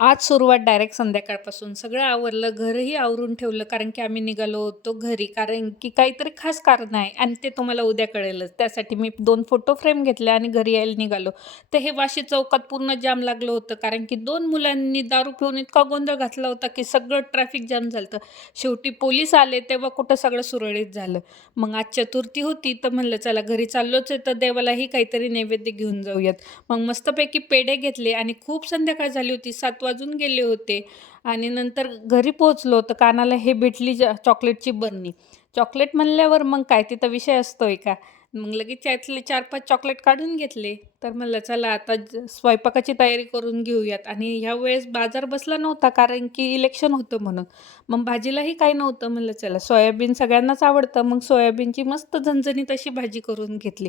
आज सुरुवात डायरेक्ट संध्याकाळपासून. सगळं आवरलं, घरही आवरून ठेवलं कारण की आम्ही निघालो होतो घरी. कारण की काहीतरी खास कारण आहे आणि ते तुम्हाला उद्या कळेलच. त्यासाठी मी 2 फोटो फ्रेम घेतल्या आणि घरी यायला निघालो. तर हे वाशी चौकात पूर्ण जाम लागलं होतं कारण की 2 मुलांनी दारू पिऊन इतका गोंधळ घातला होता की सगळं ट्रॅफिक जाम झालं होतं. शेवटी पोलीस आले तेव्हा कुठं सगळं सुरळीत झालं. मग आज चतुर्थी होती तर म्हणलं चला घरी चाललोच आहे तर देवालाही काहीतरी नैवेद्य घेऊन जाऊयात. मग मस्तपैकी पेढे घेतले आणि खूप संध्याकाळ झाली होती. 7 वाजून गेले होते आणि नंतर घरी पोहोचलो तर कानाला हे भेटली चॉकलेटची बरणी. चॉकलेट म्हणल्यावर मग काय तिथं विषय असतोय का? मग लगेच त्यातले 4-5 चॉकलेट काढून घेतले. तर म्हणलं चला आता स्वयंपाकाची तयारी करून घेऊयात आणि ह्यावेळेस बाजार बसला नव्हता कारण की इलेक्शन होतं म्हणून. मग भाजीलाही काही नव्हतं. म्हणलं चला सोयाबीन सगळ्यांनाच आवडतं. मग सोयाबीनची मस्त झणझणीत अशी भाजी करून घेतली.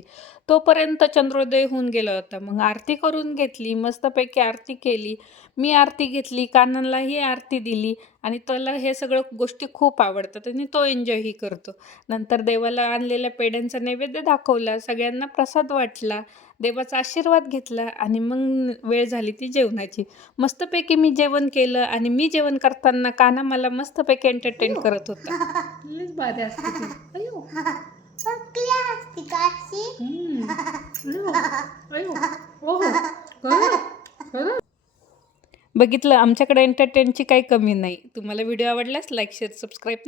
तोपर्यंत चंद्रोदय होऊन गेला होता. मग आरती करून घेतली. मस्तपैकी आरती केली. मी आरती घेतली, कान्हालाही आरती दिली आणि त्याला हे सगळं गोष्टी खूप आवडतात आणि तो एन्जॉयही करतो. नंतर देवाला आणलेल्या पेढ्यांचा नैवेद्य दाखवला, सगळ्यांना प्रसाद वाटला, देवाचा आशीर्वाद घेतला आणि मग वेळ झाली ती जेवणाची. मस्तपैकी मी जेवण केलं आणि मी जेवण करताना कान्हा मला मस्तपैकी एंटरटेन करत होता. लईच भारी असते ती. अयो. असते का अशी? अयो. अयो. ओहो. खरं? बघितलं आमच्याकडे एंटरटेनची काही कमी नाही. तुम्हाला व्हिडिओ आवडल्यास लाईक, शेअर, सबस्क्राईब